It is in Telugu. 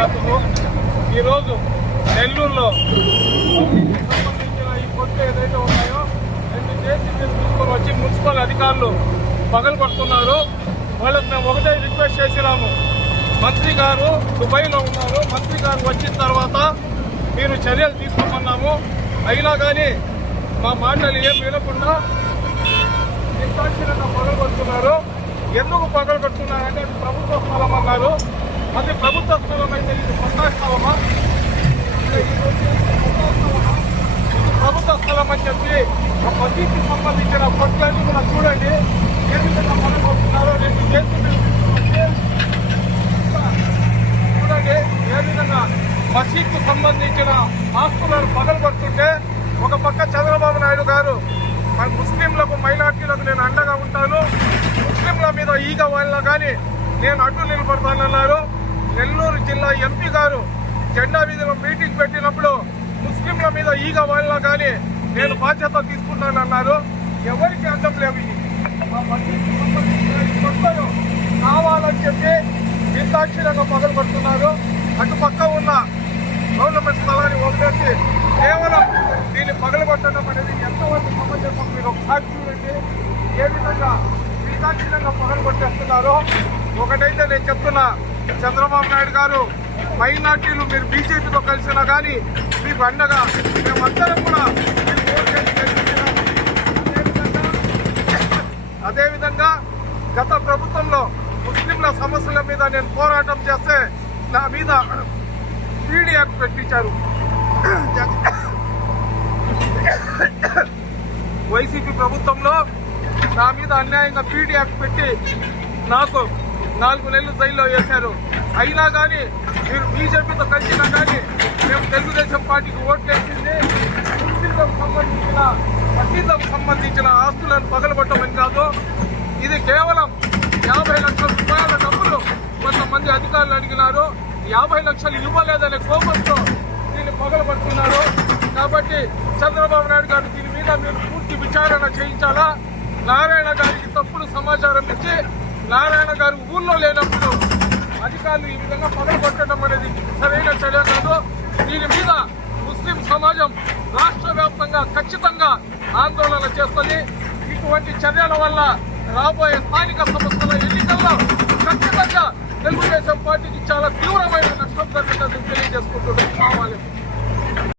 వబరకాతులు ఈరోజు నెల్లూరులో సంబంధించిన ఈ కొట్లు ఏదైతే ఉన్నాయో రెండు జేసీబీలు తీసుకొని వచ్చి మున్సిపల్ అధికారులు పగలు కొడుతున్నారు. వాళ్ళకి మేము ఒకటే రిక్వెస్ట్ చేసినాము. మంత్రి గారు దుబాయ్లో ఉన్నారు. మంత్రి గారు వచ్చిన తర్వాత మీరు చర్యలు తీసుకోమన్నాము. అయినా కానీ మా మాటలు ఏం వినకుండా నిర్దాక్షిణ్యంగా పగలు కొడుతున్నారు. ఎందుకు పగలు కొడుతున్నారంటే అది ప్రభుత్వ స్థలం అన్నారు. అది ప్రభుత్వ స్థలం ఇది కొత్త స్థలమా ఇది ప్రభుత్వ స్థలం అని చెప్పి ఆ పదికి సంబంధించిన కొట్లన్నీ కూడా చూడండి. ఏ విధంగా మనం కొడుతున్నారో రెండు చేతులు చూడండి. ఏ విధంగా మసీద్కు సంబంధించిన ఆస్తులను పగలబడుతుంటే ఒక పక్క చంద్రబాబు నాయుడు గారు ముస్లింలకు మైనార్టీలకు నేను అండగా ఉంటాను. ముస్లింల మీద ఈగ వాళ్ళ కానీ నేను అడ్డు నిలబడతానన్నారు. నెల్లూరు జిల్లా ఎంపీ గారు జెండా వీధిలో మీటింగ్ పెట్టినప్పుడు ముస్లింల మీద ఈగ వాళ్ళ కానీ నేను బాధ్యత తీసుకుంటానన్నారు. ఎవరికి అర్థం లేవు మా కొత్తలు కావాలని చెప్పి నిర్దాక్షిణ్యంగా మొదలు పెడుతున్నారు. అటు పక్క ఉన్న గవర్నమెంట్ స్థలాన్ని వదిలేసి కేవలం దీన్ని పగలగొట్టడం అనేది ఎంతవరకు సమంజసం మీరు ఒకసారి చూడండి. ఏ విధంగా నిర్దాక్షిణ్యంగా పగలగొట్టేస్తున్నారో ఒకటైతే నేను చెప్తున్నా చంద్రబాబు నాయుడు గారు మైనార్టీలు మీరు బీజేపీతో కలిసినా కానీ మీకు అండగా మేమందరం కూడా అదేవిధంగా గత ప్రభుత్వంలో ముస్లింల సమస్యల మీద నేను పోరాటం చేస్తే నా మీద పీడీ పెట్టించారు. వైసీపీ ప్రభుత్వంలో నా మీద అన్యాయంగా పీడియాకు పెట్టి నాకు నాలుగు నెలలు జైల్లో వేశారు. అయినా కానీ మీరు బీజేపీతో కలిసినా కానీ మేము తెలుగుదేశం పార్టీకి ఓట్లేసింది. ముస్లింలకు సంబంధించిన మసీదులకు సంబంధించిన ఆస్తులను పగలగొట్టమని కాదు ఇది కేవలం యాభై లక్షల రూపాయల డబ్బులు కొంతమంది అధికారులు అడిగినారు. యాభై లక్షలు ఇవ్వలేదనే కోపంతో దీన్ని పగలబడుతున్నారు కాబట్టి చంద్రబాబు నాయుడు గారు దీని మీద మీరు పూర్తి విచారణ చేయించాలా? నారాయణ గారికి తప్పుడు సమాచారం ఇచ్చి నారాయణ గారు ఊళ్ళో లేనప్పుడు అధికారులు ఈ విధంగా పగలగొట్టడం అనేది సరైన చర్య కాదు. దీని మీద ముస్లిం సమాజం రాష్ట్ర వ్యాప్తంగా ఖచ్చితంగా ఆందోళన చేస్తుంది. ఇటువంటి చర్యల వల్ల రాబోయే స్థానిక సంస్థల ఎన్నికల్లో ఖచ్చితంగా తెలుగుదేశం